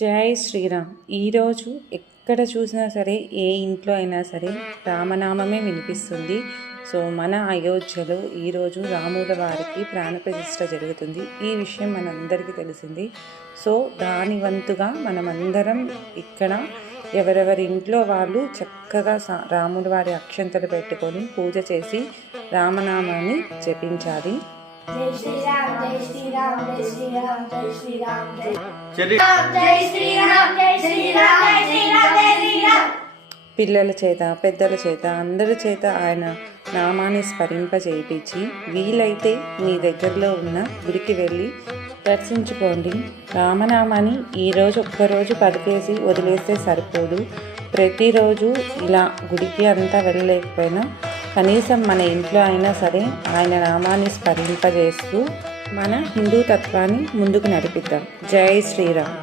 జై శ్రీరామ్. ఈరోజు ఎక్కడ చూసినా సరే, ఏ ఇంట్లో అయినా సరే రామనామమే వినిపిస్తుంది. సో మన అయోధ్యలో ఈరోజు రాముల వారికి ప్రాణప్రతిష్ఠ జరుగుతుంది. ఈ విషయం మనందరికీ తెలిసింది. సో దాని వంతుగా మనమందరం ఇక్కడ ఎవరెవరి ఇంట్లో వాళ్ళు చక్కగా రాముల వారి అక్షంతలు పెట్టుకొని పూజ చేసి రామనామాన్ని జపించాలి. జై శ్రీరామ్, జై శ్రీరామ్, జై శ్రీరామ్, జై శ్రీరామ్, జై శ్రీరామ్, జై శ్రీరామ్, జై శ్రీరామ్, జై శ్రీరామ్, జై శ్రీరామ్. పిల్లల చేత, పెద్దల చేత, అందరి చేత ఆయన నామాన్ని స్మరింపజేయించి వీలైతే మీ దగ్గరలో ఉన్న గుడికి వెళ్ళి దర్శించుకోండి. రామనామాన్ని ఈరోజు ఒక్కరోజు పలికేసి వదిలేస్తే సరిపోదు. ప్రతిరోజు ఇలా గుడికి అంతా వెళ్ళలేకపోయినా కనీసం మన ఇంట్లో అయినా సరే ఆయన నామాన్ని స్మరింపజేస్తూ మన హిందూ తత్వాన్ని ముందుకు నడిపిద్దాం. జై శ్రీరామ్.